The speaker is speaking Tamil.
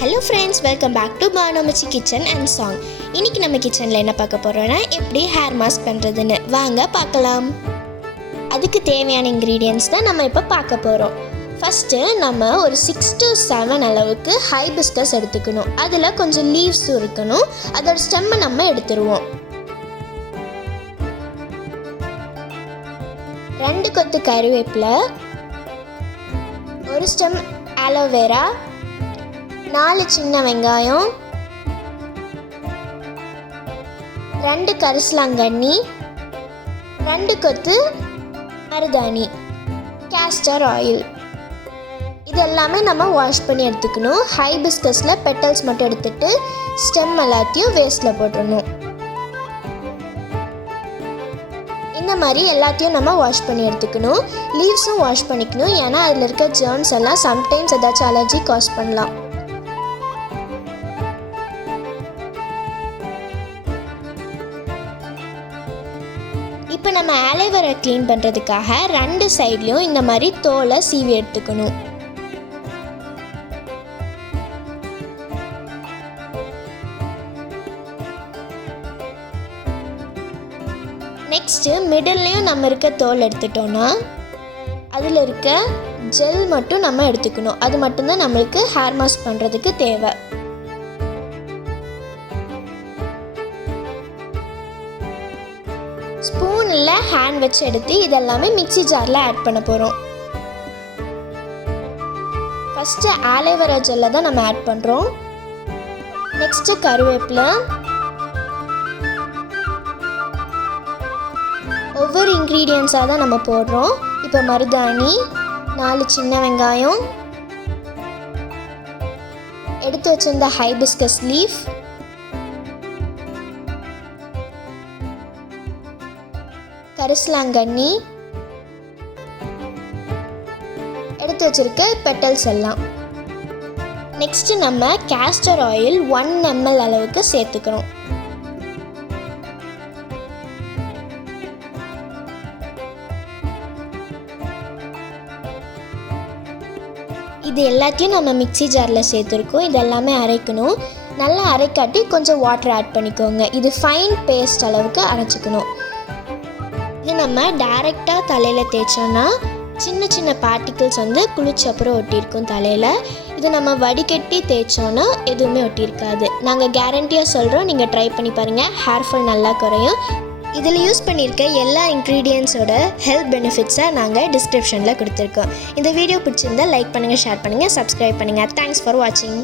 Hello friends, welcome back to Bhanumachi kitchen and song. இன்றைக்கி நம்ம கிச்சனில் என்ன பார்க்க போகிறோன்னா எப்படி ஹேர் மாஸ்க் பண்ணுறதுன்னு வாங்க பார்க்கலாம். அதுக்கு தேவையான இன்க்ரீடியன்ட்ஸ் தான் நம்ம இப்போ பார்க்க போகிறோம். ஃபஸ்ட்டு நம்ம ஒரு 6 to 7 அளவுக்கு ஹைபிஸ்கஸ் எடுத்துக்கணும். அதில் கொஞ்சம் லீவ்ஸும் இருக்கணும். அதோட ஸ்டெம்மை நம்ம எடுத்துருவோம். 2 கொத்து கருவேப்பிலை, 1 ஸ்டெம் ஆலோவேரா, 4 சின்ன வெங்காயம், 2 கரிசலாங்கண்ணி, 2 கொத்து மருதாணி, கேஸ்டர் ஆயில். இது எல்லாமே நம்ம வாஷ் பண்ணி எடுத்துக்கணும். ஹைபிஸ்கஸில் பெட்டல்ஸ் மட்டும் எடுத்துகிட்டு ஸ்டெம் எல்லாத்தையும் வேஸ்ட்டில் போட்டுடணும். இந்த மாதிரி எல்லாத்தையும் நம்ம வாஷ் பண்ணி எடுத்துக்கணும். லீவ்ஸும் வாஷ் பண்ணிக்கணும், ஏன்னா அதில் இருக்க ஜெர்ம்ஸ் எல்லாம் சம்டைம்ஸ் ஏதாச்சும் அலர்ஜி காஸ் பண்ணலாம். இப்போ நம்ம ஆலோவேரா க்ளீன் பண்ணுறதுக்காக 2 சைட்லேயும் இந்த மாதிரி தோலை சீவி எடுத்துக்கணும். நெக்ஸ்ட்டு மிடில்லையும் நம்ம இருக்க தோல் எடுத்துட்டோன்னா அதில் இருக்க ஜெல் மட்டும் நம்ம எடுத்துக்கணும். அது மட்டும்தான் நம்மளுக்கு ஹேர் மாஸ்க் பண்ணுறதுக்கு தேவை. ஸ்பூனில் ஹேண்ட் வச்சு எடுத்து இதெல்லாமே மிக்ஸி ஜாரில் ஆட் பண்ண போகிறோம். ஃபஸ்ட்டு ஆலோவேரா ஜெல்லை தான் நம்ம ஆட் பண்ணுறோம். நெக்ஸ்ட்டு கருவேப்பிலை, ஒவ்வொரு இன்க்ரீடியன்ஸாக தான் நம்ம போடுறோம். இப்போ மருதாணி, 4 சின்ன வெங்காயம், எடுத்து வச்சிருந்த ஹைபிஸ்கஸ் லீஃப், கரிசலாங்கண்ணி, எடுத்து வச்சிருக்க பெட்டல்ஸ் எல்லாம். நெக்ஸ்ட்டு நம்ம கேஸ்டர் ஆயில் 1 ml அளவுக்கு சேர்த்துக்கிறோம். இது எல்லாத்தையும் நம்ம மிக்ஸி ஜாரில் சேர்த்துருக்கோம். இது எல்லாமே அரைக்கணும். நல்லா அரைக்காட்டி கொஞ்சம் வாட்டர் ஆட் பண்ணிக்கோங்க. இது ஃபைன் பேஸ்ட் அளவுக்கு அரைச்சிக்கணும். இது நம்ம டைரெக்டாக தலையில் தேய்ச்சோன்னா சின்ன சின்ன பார்ட்டிகிள்ஸ் குளிச்ச அப்புறம் ஒட்டியிருக்கும் தலையில். இது நம்ம வடிகட்டி தேய்ச்சோன்னா எதுவுமே ஒட்டியிருக்காது. நாங்கள் கேரண்டியாக சொல்கிறோம், நீங்கள் ட்ரை பண்ணி பாருங்கள். ஹேர் ஃபால் நல்லா குறையும். இதில் யூஸ் பண்ணியிருக்க எல்லா இன்க்ரீடியன்ஸோட ஹெல்த் பெனிஃபிட்ஸை நாங்கள் டிஸ்கிரிப்ஷனில் கொடுத்துருக்கோம். இந்த வீடியோ பிடிச்சிருந்தால் லைக் பண்ணுங்கள், ஷேர் பண்ணுங்கள், சப்ஸ்கிரைப் பண்ணுங்கள். தேங்க்ஸ் ஃபார் வாட்சிங்.